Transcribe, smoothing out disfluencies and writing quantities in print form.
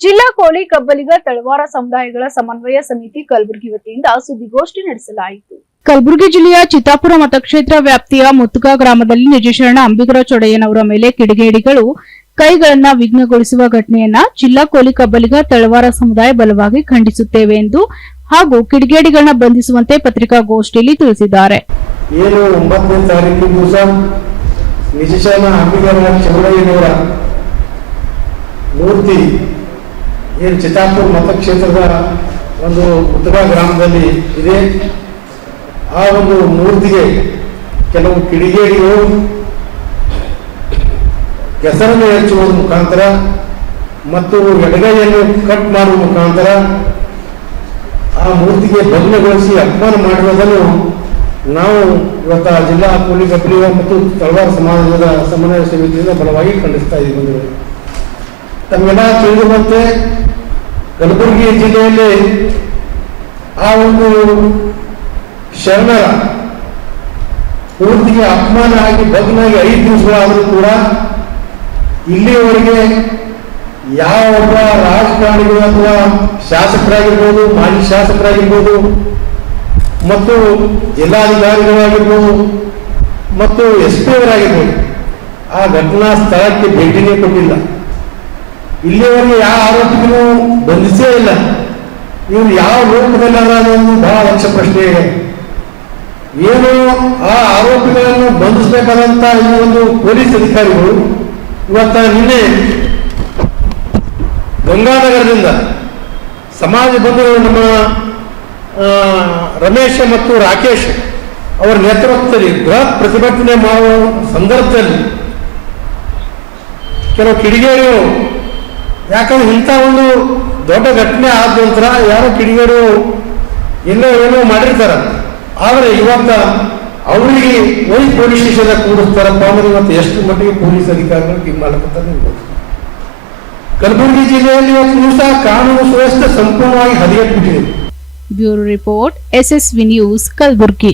ಜಿಲ್ಲಾ ಕೋಳಿ ಕಬ್ಬಲಿಗ ತಳವಾರ ಸಮುದಾಯಗಳ ಸಮನ್ವಯ ಸಮಿತಿ ಕಲಬುರಗಿ ವತಿಯಿಂದ ಸುದ್ದಿಗೋಷ್ಠಿ ನಡೆಸಲಾಯಿತು. ಕಲಬುರಗಿ ಜಿಲ್ಲೆಯ ಚಿತ್ತಾಪುರ ಮತಕ್ಷೇತ್ರ ವ್ಯಾಪ್ತಿಯ ಮುತ್ತುಗ ಗ್ರಾಮದಲ್ಲಿ ನಿಜಶರಣ ಅಂಬಿಗರ ಚೊಡೆಯನವರ ಮೇಲೆ ಕಿಡಿಗೇಡಿಗಳು ಕೈಗಳನ್ನ ವಿಘ್ನಗೊಳಿಸುವ ಘಟನೆಯನ್ನ ಜಿಲ್ಲಾ ಕೋಳಿ ಕಬ್ಬಲಿಗ ತಳವಾರ ಸಮುದಾಯ ಬಲವಾಗಿ ಖಂಡಿಸುತ್ತೇವೆ ಎಂದು ಹಾಗೂ ಕಿಡಿಗೇಡಿಗಳನ್ನ ಬಂಧಿಸುವಂತೆ ಪತ್ರಿಕಾಗೋಷ್ಠಿಯಲ್ಲಿ ತಿಳಿಸಿದ್ದಾರೆ. ಏನು 9ನೇ ತಾರೀಕು ದಿವಸ ನಿಜಶರಣ ಅಂಬಿಗರ ಚೌಡಯ್ಯನವರ ಮೂರ್ತಿ ಏನು ಚಿತ್ತಾಪುರ ಮತಕ್ಷೇತ್ರದ ಒಂದು ಮುತ್ತುಗ ಗ್ರಾಮದಲ್ಲಿ ಇದೆ. ಆ ಒಂದು ಮೂರ್ತಿಗೆ ಕೆಲವು ಕಿಡಿಗೇಡಿಗಳು ಕೆಸರನ್ನು ಹೆಚ್ಚುವ ಮುಖಾಂತರ ಮತ್ತು ಎಡಗೈಯನ್ನು ಕಟ್ ಮಾಡುವ ಮುಖಾಂತರ ಆ ಮೂರ್ತಿಗೆ ಭಗ್ನಗೊಳಿಸಿ ಅಪಮಾನ ಮಾಡಿರುವುದನ್ನು ನಾವು ಇವತ್ತು ಜಿಲ್ಲಾ ಕೋಳಿ ಕಬ್ಬಲಿಗ ಮತ್ತು ತಳವಾರ ಸಮಾಜದ ಸಮನ್ವಯ ಸಮಿತಿಯಿಂದ ಬಲವಾಗಿ ಖಂಡಿಸ್ತಾ ಇದ್ದೀವಿ. ತಮಗೆಲ್ಲ ತಿಳಿದುವಂತೆ ಕಲಬುರಗಿ ಜಿಲ್ಲೆಯಲ್ಲಿ ಆ ಒಂದು ಶರಣರ ಮೂರ್ತಿಗೆ ಅಪಮಾನ ಆಗಿ ಭಗ್ನಾಗಿ 5 ದಿವಸಗಳಾದರೂ ಕೂಡ ಇಲ್ಲಿಯವರೆಗೆ ಯಾವ ಒಬ್ಬ ರಾಜಕಾರಣಿಗಳು ಅಥವಾ ಶಾಸಕರಾಗಿರ್ಬೋದು, ಮಾಜಿ ಶಾಸಕರಾಗಿರ್ಬೋದು ಮತ್ತು ಜಿಲ್ಲಾಧಿಕಾರಿಗಳಾಗಿರ್ಬೋದು ಮತ್ತು SP ಅವರಾಗಿರ್ಬೋದು ಆ ಘಟನಾ ಸ್ಥಳಕ್ಕೆ ಭೇಟಿನೇ ಕೊಟ್ಟಿಲ್ಲ. ಇಲ್ಲಿಯವರೆಗೆ ಯಾವ ಆರೋಪಿಗಳು ಬಂಧಿಸೇ ಇಲ್ಲ. ಇವರು ಯಾವ ಲೋಕದಲ್ಲಿ ಅನ್ನೋದು ಬಹಳ ಲಕ್ಷ ಪ್ರಶ್ನೆ ಇದೆ. ಏನು ಆ ಆರೋಪಿಗಳನ್ನು ಬಂಧಿಸಬೇಕಾದಂತ ಈ ಒಂದು ಪೊಲೀಸ್ ಅಧಿಕಾರಿಗಳು ಇವತ್ತ ನಿನ್ನೆ ಗಂಗಾನಗರದಿಂದ ಸಮಾಜ ಬಂಧುಗಳು ನಮ್ಮ ರಮೇಶ್ ಮತ್ತು ರಾಕೇಶ್ ಅವರ ನೇತೃತ್ವದಲ್ಲಿ ಬೃಹತ್ ಪ್ರತಿಭಟನೆ ಮಾಡುವ ಸಂದರ್ಭದಲ್ಲಿ ಕೆಲವು ಕಿಡಿಗೇಡಿಗಳು, ಯಾಕಂದ್ರೆ ಇಂಥ ಒಂದು ದೊಡ್ಡ ಘಟನೆ ಆದ ನಂತರ ಯಾರೋ ಕಿಡಿಗೇಡಿಗಳು ಏನೋ ಮಾಡಿರ್ತಾರ. ಆದರೆ ಇವತ್ತ ಅವರಿಗೆ ಪೊಲೀಸ್ ಸ್ಟೇಷನ್ ಕೂಡಿಸ್ತಾರಪ್ಪ ಅಂದ್ರೆ ಇವತ್ತು ಎಷ್ಟು ಮಟ್ಟಿಗೆ ಪೊಲೀಸ್ ಅಧಿಕಾರಿಗಳು ತೀರ್ಮಾನಕ್ಕಂತ ಕಲಬುರಗಿ ಜಿಲ್ಲೆಯಲ್ಲಿ ಇವತ್ತು ದಿವಸ ಕಾನೂನು ಸುವ್ಯವಸ್ಥೆ ಸಂಪೂರ್ಣವಾಗಿ ಹದಗೆಟ್ಬಿಟ್ಟಿದೆ. Bureau report SSV news Kalaburagi.